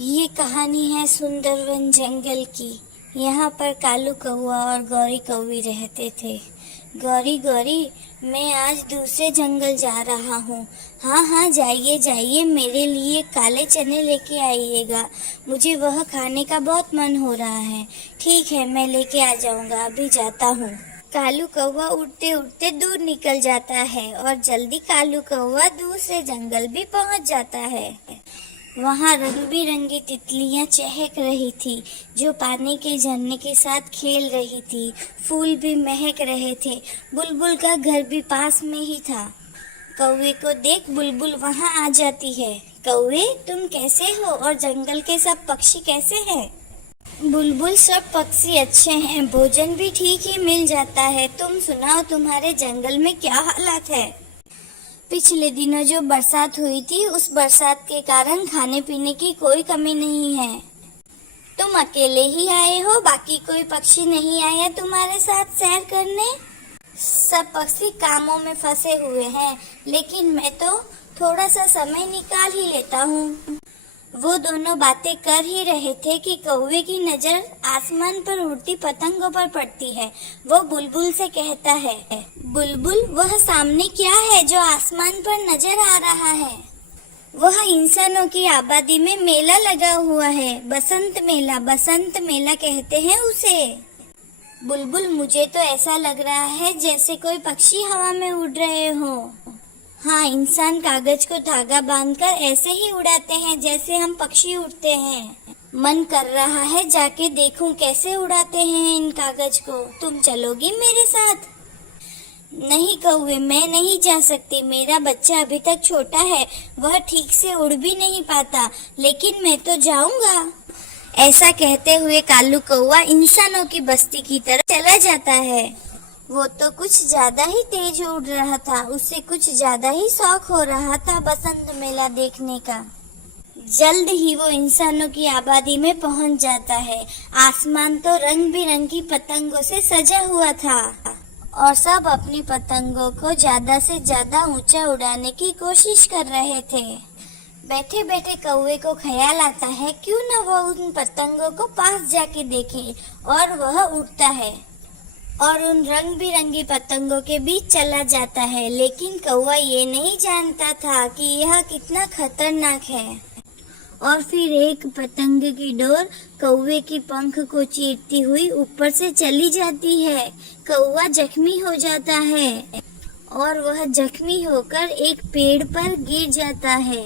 ये कहानी है सुंदरवन जंगल की। यहाँ पर कालू कौआ और गौरी कौवी रहते थे। गौरी गौरी, मैं आज दूसरे जंगल जा रहा हूँ। हाँ हाँ, जाइए जाइए, मेरे लिए काले चने लेके आइएगा। मुझे वह खाने का बहुत मन हो रहा है। ठीक है, मैं लेके आ जाऊँगा, अभी जाता हूँ। कालू कौवा उड़ते उड़ते दूर निकल जाता है और जल्दी कालू कौवा दूसरे जंगल भी पहुँच जाता है। वहाँ रंग बिरंगी तितलियाँ चहक रही थी, जो पानी के झरने के साथ खेल रही थी। फूल भी महक रहे थे। बुलबुल का घर भी पास में ही था। कौवे को देख बुलबुल वहाँ आ जाती है। कौवे, तुम कैसे हो और जंगल के सब पक्षी कैसे हैं? बुलबुल, सब पक्षी अच्छे हैं, भोजन भी ठीक ही मिल जाता है। तुम सुनाओ, तुम्हारे जंगल में क्या हालत है? पिछले दिनों जो बरसात हुई थी, उस बरसात के कारण खाने पीने की कोई कमी नहीं है। तुम अकेले ही आए हो, बाकी कोई पक्षी नहीं आया तुम्हारे साथ सैर करने? सब पक्षी कामों में फंसे हुए हैं, लेकिन मैं तो थोड़ा सा समय निकाल ही लेता हूँ। वो दोनों बातें कर ही रहे थे कि कौवे की नजर आसमान पर उड़ती पतंगों पर पड़ती है। वो बुलबुल से कहता है, बुलबुल, वह सामने क्या है जो आसमान पर नजर आ रहा है? वह इंसानों की आबादी में मेला लगा हुआ है, बसंत मेला कहते हैं उसे। बुलबुल, मुझे तो ऐसा लग रहा है जैसे कोई पक्षी हवा में उड़ रहे हो। हाँ, इंसान कागज को धागा बांधकर ऐसे ही उड़ाते हैं जैसे हम पक्षी उड़ते हैं। मन कर रहा है जाके देखूं कैसे उड़ाते हैं इन कागज को। तुम चलोगी मेरे साथ? नहीं कौवे, मैं नहीं जा सकती। मेरा बच्चा अभी तक छोटा है, वह ठीक से उड़ भी नहीं पाता, लेकिन मैं तो जाऊंगा। ऐसा कहते हुए कालू कौवा इंसानों की बस्ती की तरफ चला जाता है। वो तो कुछ ज्यादा ही तेज उड़ रहा था, उसे कुछ ज्यादा ही शौक हो रहा था बसंत मेला देखने का। जल्द ही वो इंसानों की आबादी में पहुंच जाता है। आसमान तो रंग बिरंगी पतंगों से सजा हुआ था और सब अपनी पतंगों को ज्यादा से ज्यादा ऊंचा उड़ाने की कोशिश कर रहे थे। बैठे बैठे कौवे को ख्याल आता है, क्यों न वो उन पतंगों को पास जाके देखे, और वह उड़ता है और उन रंग बिरंगी पतंगों के बीच चला जाता है। लेकिन कौवा ये नहीं जानता था कि यह कितना खतरनाक है। और फिर एक पतंग की डोर कौवे की पंख को चीरती हुई ऊपर से चली जाती है। कौवा जख्मी हो जाता है और वह जख्मी होकर एक पेड़ पर गिर जाता है।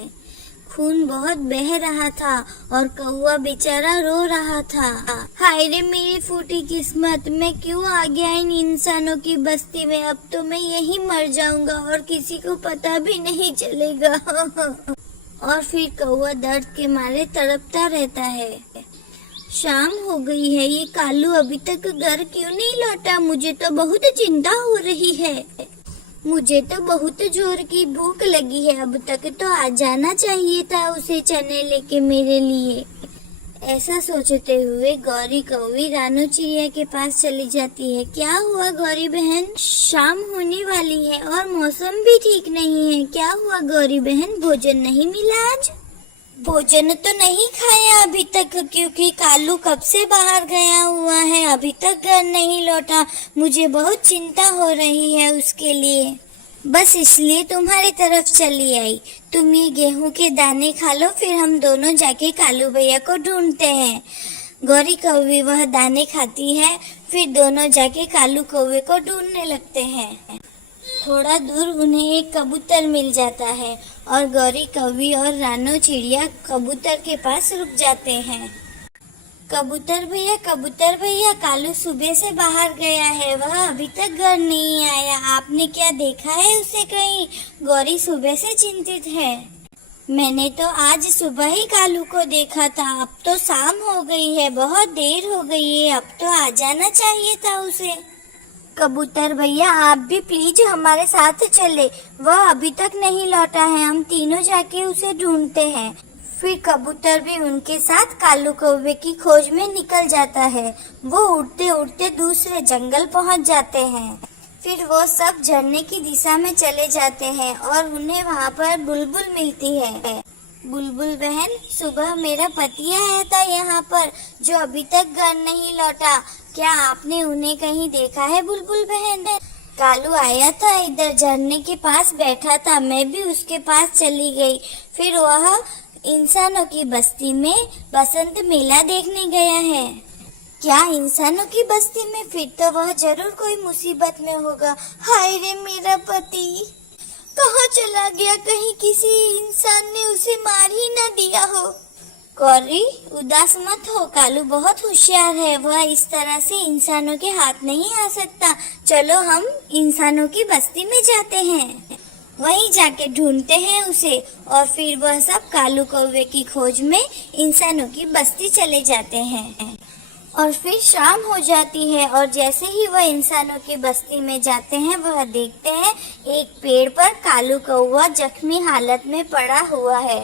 खून बहुत बह रहा था और कौवा बेचारा रो रहा था। हाय रे मेरी फूटी किस्मत, मैं क्यों आ गया इन इंसानों की बस्ती में? अब तो मैं यहीं मर जाऊंगा और किसी को पता भी नहीं चलेगा। और फिर कौवा दर्द के मारे तड़पता रहता है। शाम हो गई है, ये कालू अभी तक घर क्यों नहीं लौटा? मुझे तो बहुत चिंता हो रही है। मुझे तो बहुत जोर की भूख लगी है, अब तक तो आ जाना चाहिए था उसे चने लेके मेरे लिए। ऐसा सोचते हुए गौरी कौवी रानू चिड़िया के पास चली जाती है। क्या हुआ गौरी बहन? शाम होने वाली है और मौसम भी ठीक नहीं है। क्या हुआ गौरी बहन, भोजन नहीं मिला आज? भोजन तो नहीं खाया अभी तक, क्योंकि कालू कब से बाहर गया हुआ है, अभी तक घर नहीं लौटा। मुझे बहुत चिंता हो रही है उसके लिए, बस इसलिए तुम्हारी तरफ चली आई। तुम ये गेहूं के दाने खा लो, फिर हम दोनों जाके कालू भैया को ढूंढते हैं। गौरी कौवी वह दाने खाती है, फिर दोनों जाके कालू कौवे को ढूंढने लगते हैं। थोड़ा दूर उन्हें एक कबूतर मिल जाता है और गौरी कौवी और रानू चिड़िया कबूतर के पास रुक जाते हैं। कबूतर भैया, कालू सुबह से बाहर गया है, वह अभी तक घर नहीं आया। आपने क्या देखा है उसे कहीं? गौरी सुबह से चिंतित है। मैंने तो आज सुबह ही कालू को देखा था, अब तो शाम हो गई है, बहुत देर हो गई है, अब तो आ जाना चाहिए था उसे। कबूतर भैया, आप भी प्लीज हमारे साथ चले, वह अभी तक नहीं लौटा है, हम तीनों जाके उसे ढूंढते हैं। फिर कबूतर भी उनके साथ कालू कौवे की खोज में निकल जाता है। वो उड़ते उड़ते दूसरे जंगल पहुंच जाते हैं। फिर वो सब झरने की दिशा में चले जाते हैं और उन्हें वहां पर बुलबुल मिलती है। बुलबुल बहन, सुबह मेरा पति आया था यहाँ पर, जो अभी तक घर नहीं लौटा। क्या आपने उन्हें कहीं देखा है बुलबुल बहन? कालू आया था, इधर झरने के पास बैठा था, मैं भी उसके पास चली गई। फिर वह इंसानों की बस्ती में बसंत मेला देखने गया है। क्या इंसानों की बस्ती में? फिर तो वह जरूर कोई मुसीबत में होगा। हाय रे, मेरा पति कहाँ चला गया? कहीं किसी इंसान ने उसे मार ही ना दिया हो। गौरी, उदास मत हो, कालू बहुत होशियार है, वह इस तरह से इंसानों के हाथ नहीं आ सकता। चलो हम इंसानों की बस्ती में जाते हैं, वहीं जाके ढूंढते हैं उसे। और फिर वह सब कालू कौवे की खोज में इंसानों की बस्ती चले जाते हैं। और फिर शाम हो जाती है और जैसे ही वह इंसानों की बस्ती में जाते हैं, वह देखते हैं एक पेड़ पर कालू कौवा जख्मी हालत में पड़ा हुआ है।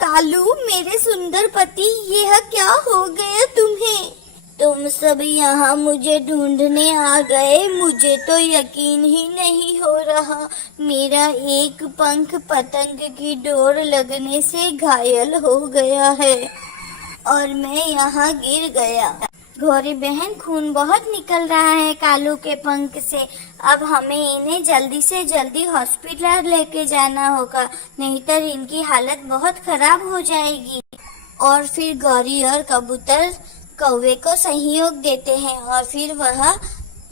कालू, मेरे सुंदर पति, यह क्या हो गया तुम्हें? तुम सब यहाँ मुझे ढूंढने आ गए? मुझे तो यकीन ही नहीं हो रहा। मेरा एक पंख पतंग की डोर लगने से घायल हो गया है और मैं यहाँ गिर गया। गौरी बहन, खून बहुत निकल रहा है कालू के पंख से। अब हमें इन्हें जल्दी से जल्दी हॉस्पिटल लेके जाना होगा, नहीं तो इनकी हालत बहुत खराब हो जाएगी। और फिर गौरी और कबूतर कौवे को सहयोग देते हैं और फिर वह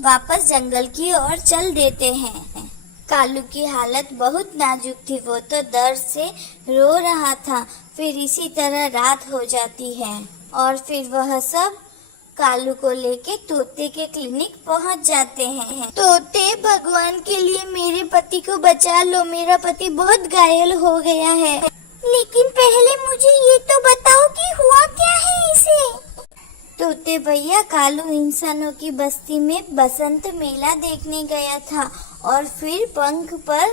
वापस जंगल की ओर चल देते हैं। कालू की हालत बहुत नाजुक थी, वो तो दर्द से रो रहा था। फिर इसी तरह रात हो जाती है और फिर वह सब कालू को लेके तोते के क्लिनिक पहुंच जाते हैं। तोते, भगवान के लिए मेरे पति को बचा लो, मेरा पति बहुत घायल हो गया है। लेकिन पहले मुझे ये तो बताओ कि हुआ क्या है इसे? तोते भैया, कालू इंसानों की बस्ती में बसंत मेला देखने गया था और फिर पंख पर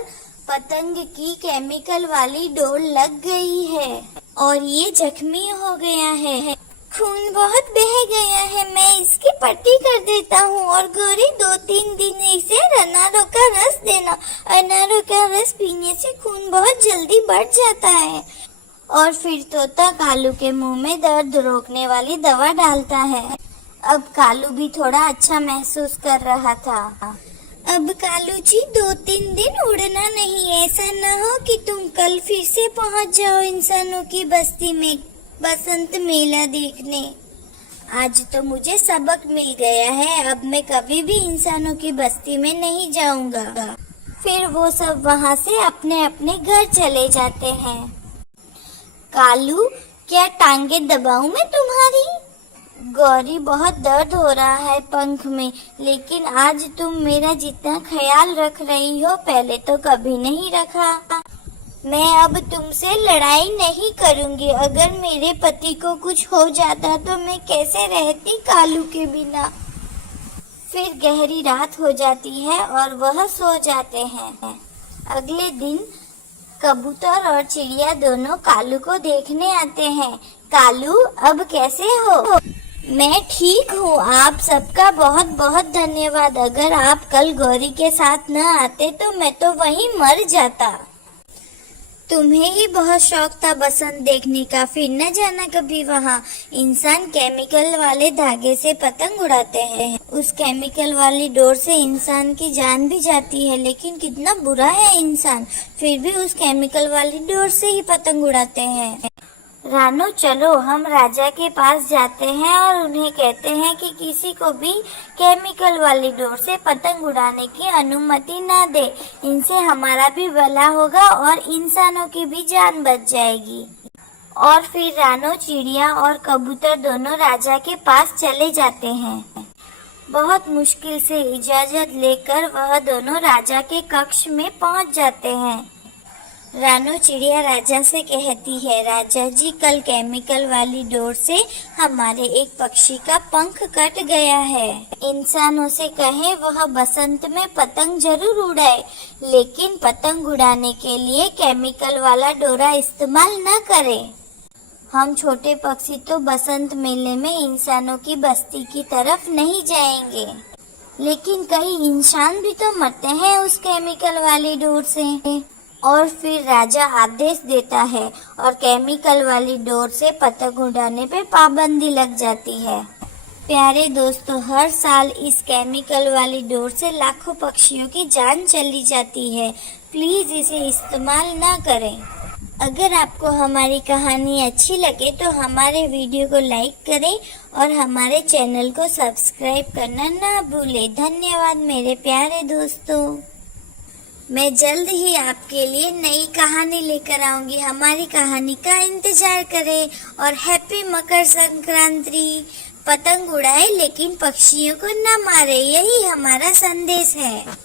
पतंग की केमिकल वाली डोर लग गई है और ये जख्मी हो गया है। खून बहुत बह गया है, मैं इसकी पट्टी कर देता हूँ। और गौरी, 2-3 दिन इसे अनारों का रस देना। अनारों का रस पीने से खून बहुत जल्दी बढ़ जाता है। और फिर तोता कालू के मुंह में दर्द रोकने वाली दवा डालता है। अब कालू भी थोड़ा अच्छा महसूस कर रहा था। अब कालू जी, 2-3 दिन उड़ना नहीं, ऐसा न हो कि तुम कल फिर से पहुंच जाओ इंसानों की बस्ती में बसंत मेला देखने। आज तो मुझे सबक मिल गया है, अब मैं कभी भी इंसानों की बस्ती में नहीं जाऊंगा। फिर वो सब वहाँ से अपने अपने घर चले जाते हैं। कालू, क्या टांगे दबाऊं मैं तुम्हारी? गौरी, बहुत दर्द हो रहा है पंख में, लेकिन आज तुम मेरा जितना ख्याल रख रही हो पहले तो कभी नहीं रखा। मैं अब तुमसे लड़ाई नहीं करूंगी। अगर मेरे पति को कुछ हो जाता तो मैं कैसे रहती कालू के बिना? फिर गहरी रात हो जाती है और वह सो जाते हैं। अगले दिन कबूतर और चिड़िया दोनों कालू को देखने आते हैं। कालू, अब कैसे हो? मैं ठीक हूँ, आप सबका बहुत बहुत धन्यवाद। अगर आप कल गौरी के साथ न आते तो मैं तो वहीं मर जाता। तुम्हें ही बहुत शौक था बसंत देखने का, फिर न जाना कभी वहाँ। इंसान केमिकल वाले धागे से पतंग उड़ाते हैं, उस केमिकल वाली डोर से इंसान की जान भी जाती है। लेकिन कितना बुरा है इंसान, फिर भी उस केमिकल वाली डोर से ही पतंग उड़ाते हैं। रानू, चलो हम राजा के पास जाते हैं और उन्हें कहते हैं कि किसी को भी केमिकल वाली डोर से पतंग उड़ाने की अनुमति ना दे। इनसे हमारा भी भला होगा और इंसानों की भी जान बच जाएगी। और फिर रानू, चिड़िया और कबूतर दोनों राजा के पास चले जाते हैं। बहुत मुश्किल से इजाजत लेकर वह दोनों राजा के कक्ष में पहुंच जाते हैं। रानू चिड़िया राजा से कहती है, राजा जी, कल केमिकल वाली डोर से हमारे एक पक्षी का पंख कट गया है। इंसानों से कहें वह बसंत में पतंग जरूर उड़ाए, लेकिन पतंग उड़ाने के लिए केमिकल वाला डोरा इस्तेमाल न करे। हम छोटे पक्षी तो बसंत मेले में इंसानों की बस्ती की तरफ नहीं जाएंगे। लेकिन कई इंसान भी तो मरते हैं उस केमिकल वाली डोर से। और फिर राजा आदेश देता है और केमिकल वाली डोर से पतंग उड़ाने पे पाबंदी लग जाती है। प्यारे दोस्तों, हर साल इस केमिकल वाली डोर से लाखों पक्षियों की जान चली जाती है। प्लीज इसे इस्तेमाल ना करें। अगर आपको हमारी कहानी अच्छी लगे तो हमारे वीडियो को लाइक करें और हमारे चैनल को सब्सक्राइब करना ना भूलें। धन्यवाद मेरे प्यारे दोस्तों। मैं जल्द ही आपके लिए नई कहानी लेकर आऊंगी। हमारी कहानी का इंतजार करें और हैप्पी मकर संक्रांति। पतंग उड़ाए लेकिन पक्षियों को न मारे, यही हमारा संदेश है।